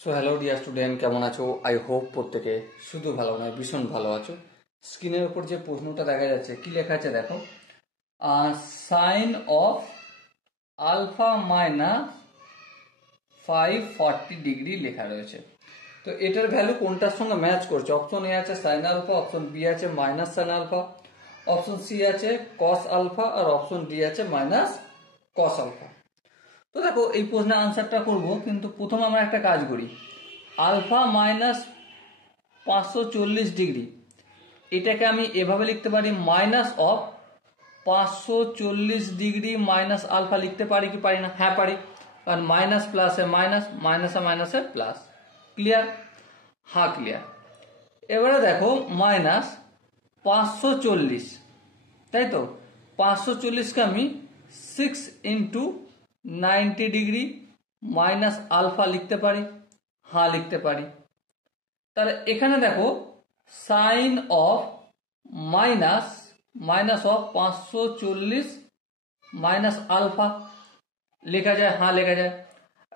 So hello dear student, কেমন আছো? I hope প্রত্যেকে শুধু ভালো নয় ভীষণ ভালো আছো। স্ক্রিনের উপর যে প্রশ্নটা দেখা যাচ্ছে কি লেখা আছে দেখো, sine of alpha minus 540 degree লেখা রয়েছে। তো এটার ভ্যালু কোনটার সঙ্গে ম্যাচ করছে? অপশন এ আছে সাইন আলফা, অপশন বি আছে minus sine alpha, option C আছে কস আলফা, আর অপশন ডি আছে মাইনাস কস আলফা। তো দেখো এই প্রশ্নের আনসারটা করব, কিন্তু প্রথমে আমরা একটা কাজ করি। আলফা মাইনাস 540 ডিগ্রি, এটাকে আমি এভাবে লিখতে পারি minus of 540 degree minus alpha লিখতে পারি কি পারি না? হ্যাঁ পারি, কারণ মাইনাস প্লাসে মাইনাস, মাইনাসে মাইনাসে প্লাস। ক্লিয়ার? হ্যাঁ ক্লিয়ার। এবারে দেখো মাইনাস 540, তাই তো 540কে আমি 6 × 90 ডিগ্রি মাইনাস আলফা লিখতে পারি। হ্যাঁ লিখতে পারি। তাহলে এখানে দেখো sine of minus of 540 minus alpha লেখা যায়। হ্যাঁ লেখা যায়।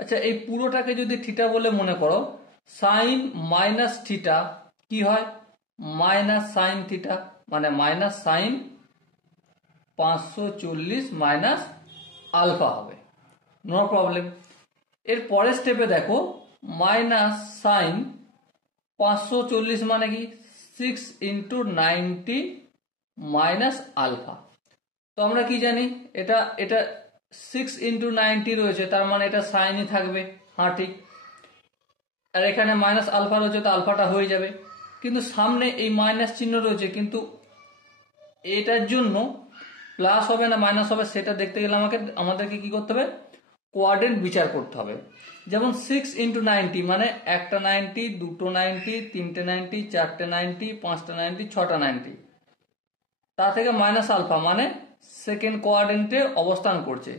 আচ্ছা, এই পুরোটাকে যদি থিটা বলে মনে করো, সাইন মাইনাস থিটা কি হয়? মাইনাস সাইন থিটা, মানে মাইনাস সাইন 540 মাইনাস আলফা হবে। No problem. এর পরের স্টেপে দেখো মাইনাস সাইন 540 মানে কি 6 × 90 মাইনাস আলফা। তো আমরা কি জানি, এটা 6 × 90 রয়েছে, তার মানে এটা সাইনই থাকবে। হ্যাঁ ঠিক। আর এখানে মাইনাস আলফা রয়েছে, তো আলফাটা হয়ে যাবে। কিন্তু সামনে এই মাইনাস চিহ্ন রয়েছে, কিন্তু এটার জন্য প্লাস হবে না মাইনাস হবে সেটা দেখতে গেলে আমাদেরকে কি করতে হবে? কোয়াড্রেন্ট বিচার করতে হবে। যেমন 6 × 90 মানে একটা 90, দুটো 90, তিনটে 90, চারটে 90, পাঁচটা 90, ছটা 90। তা থেকে মাইনাস আলফা মানে সেকেন্ড কোয়াড্রেন্টে অবস্থান করছে,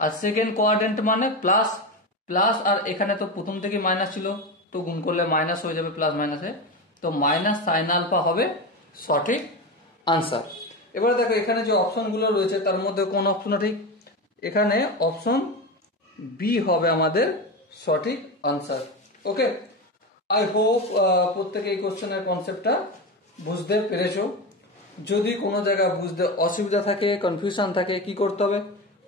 আর সেকেন্ড কোয়াড্রেন্ট মানে প্লাস প্লাস, আর এখানে তো প্রথম থেকে মাইনাস ছিল, তো গুণ করলে মাইনাস হয়ে যাবে প্লাস মাইনাসে। তো মাইনাস সাইন আলফা হবে সঠিক আনসার। এবারে দেখো এখানে যে অপশনগুলো রয়েছে তার মধ্যে কোন অপশন ঠিক? এখানে অপশন বি হবে আমাদের সঠিক আনসার। ওকে, আই হোপ প্রত্যেকে এই কোশ্চেনের কনসেপ্টটা বুঝতে পেরেছো। যদি কোনো জায়গায় বুঝতে অসুবিধা থাকে, কনফিউশন থাকে, কি করতে হবে?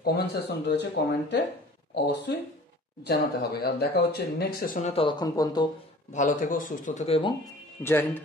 কমেন্ট সেকশন রয়েছে, কমেন্টে অবশ্যই জানাতে হবে। আর দেখা হচ্ছে নেক্সট সেশনে। ততক্ষণ পর্যন্ত ভালো থেকো, সুস্থ থেকো এবং জয় হিন্দ।